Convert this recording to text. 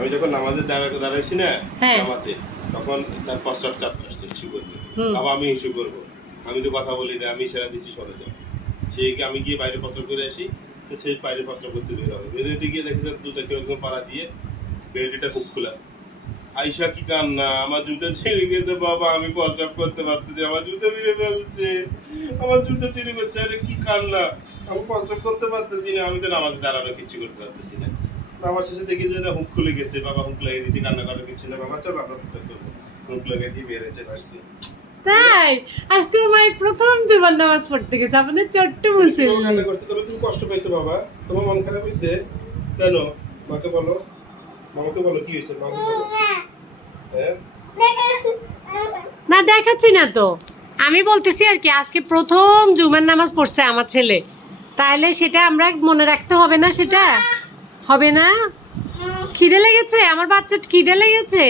আমি যখন নামাজে দাঁড়াইছি না হ্যাঁ। জামাতে, তখন তার প্রস্রাব চাপ আসছে, ইস্যু করবে। বাবা আমি ইস্যু করবো, আমি তো কথা বলি না, আমি সেরা দিচ্ছি সরে যাও। আমি গিয়ে বাইরে প্রস্রাব করে আসি, তো সে বাইরে প্রস্রাব করতে বের হবে, বেরোতে গিয়ে দেখি তার জুতা কেউ একদম পাড়া দিয়ে বেল্টটা হুক খোলা। আইসা কি কান্না, আমার জুতা ছিঁড়ে গেছে বাবা, আমি প্রস্রাব করতে পারতেছি, আমার জুতা ভিড়ে ফেলছে, আমার জুতা ছিঁড়ে গেছে। আরে কি কান্না, আমি প্রস্রাব করতে পারতেছি না, আমি তো নামাজে দাঁড়ানো কিছু করতে পারতেছি না। নামাজ শেষে দেখি যে না হুক খুলে গেছে, বাবা হুক লাগিয়ে দিয়েছি, কান্না করার কিছু না, বাবা চলো আমরা প্রস্রাব করবো। হুক লাগিয়ে দিয়ে বের হয়েছে আসছি। তাই আজকে মায়ের প্রথম জুমার নামাজ পড়তে গেছে আপনাদের ছোট্ট মুসলিম। কান্না করছে, তবে তুমি কষ্ট পাইছো বাবা, তোমার মন খারাপ হয়েছে কেন? মাকে বলো, মামাকে বলো কি হয়েছে, মাকে বলো। হ্যাঁ না দেখাচ্ছি না তো, আমি বলতেছি আর কি আজকে প্রথম জুমার নামাজ পড়ছে আমার ছেলে, তাহলে সেটা আমরা মনে রাখতে হবে না? সেটা হবে না? খিদে লেগেছে আমার বাচ্চার, খিদে লেগেছে।